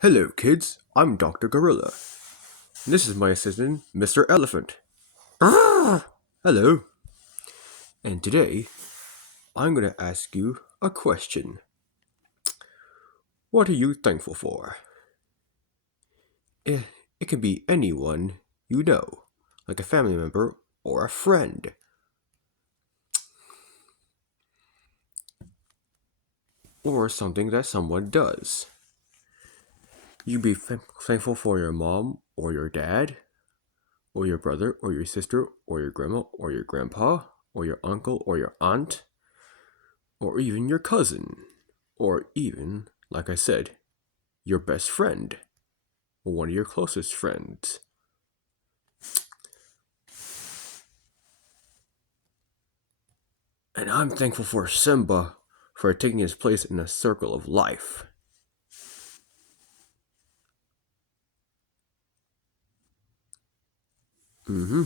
Hello, kids. I'm Dr. Gorilla. This is my assistant, Mr. Elephant. Ah! Hello. And today, I'm going to ask you a question. What are you thankful for? It can be anyone you know, like a family member or a friend, or something that someone does. You can be thankful for your mom or your dad, or your brother or your sister, or your grandma or your grandpa, or your uncle or your aunt, or even your cousin, or even, like I said, your best friend, or one of your closest friends. And I'm thankful for Simba for taking his place in the circle of life. Mm-hmm.